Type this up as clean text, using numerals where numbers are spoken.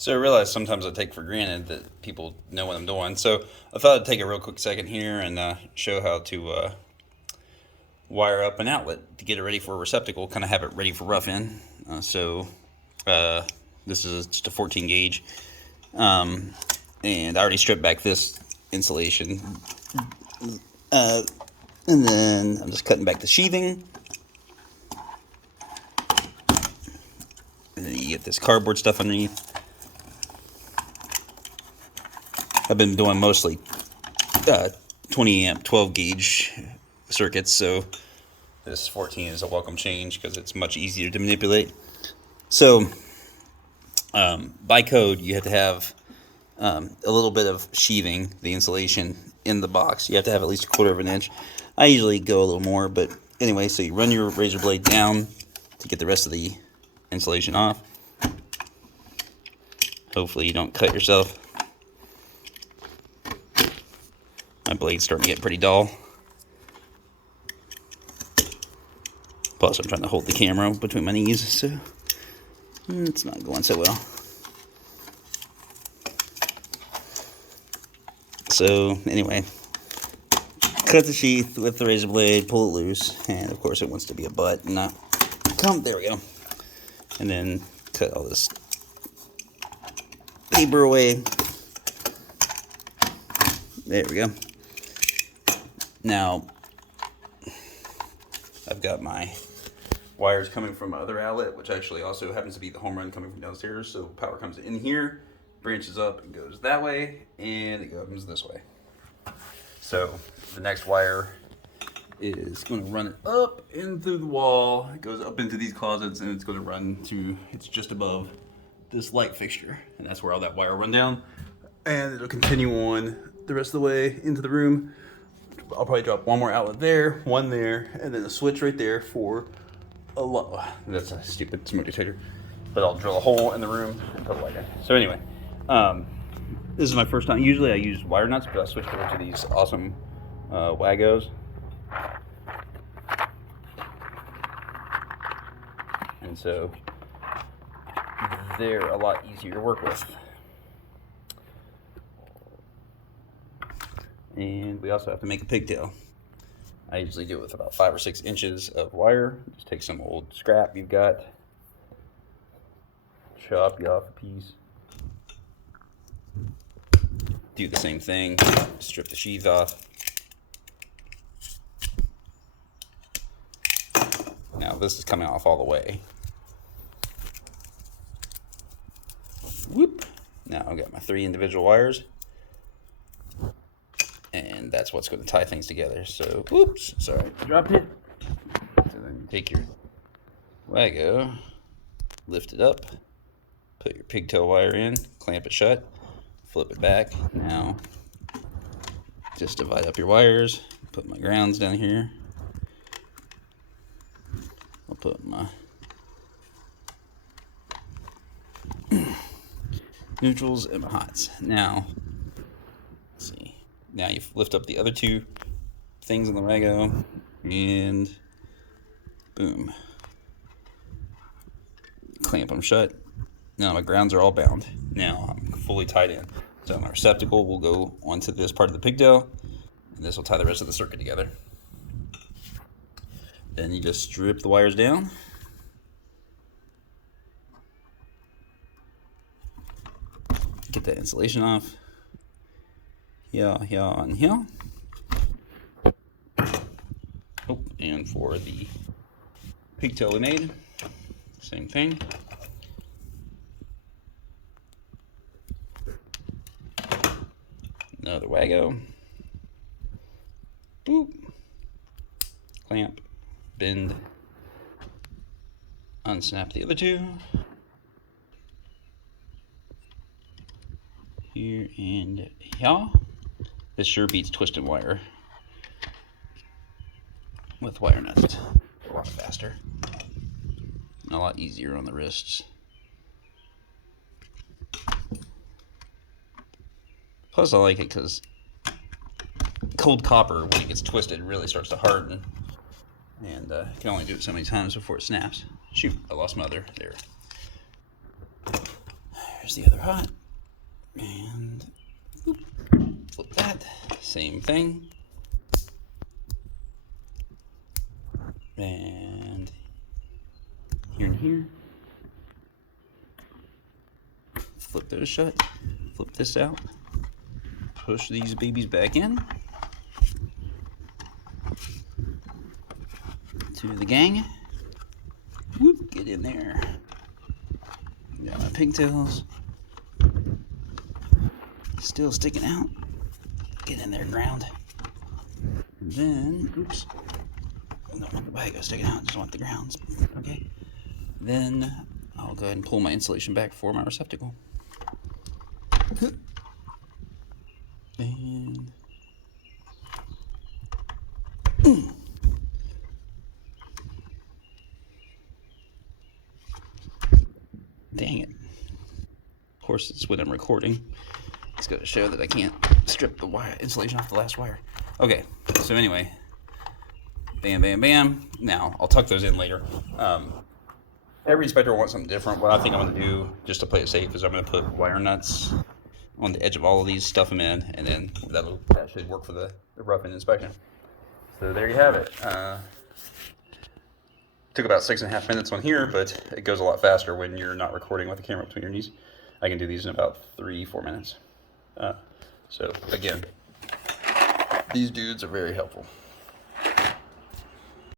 So I realize sometimes I take for granted that people know what I'm doing. So I thought I'd take a real quick second here and show how to wire up an outlet to get it ready for a receptacle, kind of have it ready for rough in. Uh, this is just a 14 gauge. And I already stripped back this insulation. And then I'm just cutting back the sheathing. And then you get this cardboard stuff underneath. I've been doing mostly 20 amp 12 gauge circuits, so this 14 is a welcome change because it's much easier to manipulate. So by code you have to have a little bit of sheathing, the insulation in the box. You have to have at least 1/4 of an inch. I usually go a little more, but anyway, so you run your razor blade down to get the rest of the insulation off. Hopefully you don't cut yourself. My blade's starting to get pretty dull. Plus, I'm trying to hold the camera between my knees, so it's not going so well. So, anyway, cut the sheath with the razor blade, pull it loose, and of course it wants to be a butt, and not come. There we go. And then cut all this paper away. There we go. Now, I've got my wires coming from my other outlet, which actually also happens to be the home run coming from downstairs. So power comes in here, branches up, and goes that way, and it comes this way. So the next wire is going to run it up in through the wall. It goes up into these closets, and it's going to run to, it's just above this light fixture, and that's where all that wire will run down, and it'll continue on the rest of the way into the room. I'll probably drop one more outlet there, one there, and then a switch right there for a lot. That's a stupid smoke detector, but I'll drill a hole in the room and put a light in. So anyway, this is my first time. Usually I use wire nuts, but I switched over to these awesome Wagos. And so they're a lot easier to work with. And we also have to make a pigtail. I usually do it with about 5 or 6 inches of wire. Just take some old scrap you've got, chop you off a piece, do the same thing, strip the sheath off. Now this is coming off all the way. Whoop. Now I've got my 3 individual wires, and that's what's going to tie things together. So, oops, sorry, I dropped it. So then you take your Wago, lift it up, put your pigtail wire in, clamp it shut, flip it back. Now, just divide up your wires, put my grounds down here. I'll put my neutrals and my hots. Now, let's see. Now you lift up the other 2 things in the Wago, and boom. Clamp them shut. Now my grounds are all bound. Now I'm fully tied in. So my receptacle will go onto this part of the pigtail, and this will tie the rest of the circuit together. Then you just strip the wires down. Get that insulation off. Yeah, and here. Oh, and for the pigtail we made, same thing. Another Wago. Boop. Clamp, bend, unsnap the other 2. Here and here. This sure beats twisted wire with wire nuts. A lot faster and a lot easier on the wrists. Plus I like it because cold copper, when it gets twisted, really starts to harden, and you can only do it so many times before it snaps. Shoot, I lost my other. There's there's the other hot. And whoop, flip that. Same thing. And here and here. Flip those shut. Flip this out. Push these babies back in. To the gang. Whoop, get in there. Got my pigtails. Still sticking out. Get in there, ground. And then, oops. I don't want the Wagos sticking out, just want the grounds. Okay. Then I'll go ahead and pull my insulation back for my receptacle. And dang it. Of course, it's when I'm recording. It's going to show that I can't strip the wire insulation off the last wire. Okay, so anyway, bam, bam, bam. Now, I'll tuck those in later. Every inspector wants something different. What I think I'm going to do, just to play it safe, is I'm going to put wire nuts on the edge of all of these, stuff them in, and then that should work for the rough-in inspection. So there you have it. Took about 6.5 minutes on here, but it goes a lot faster when you're not recording with the camera between your knees. I can do these in about 3-4 minutes. So again, these dudes are very helpful.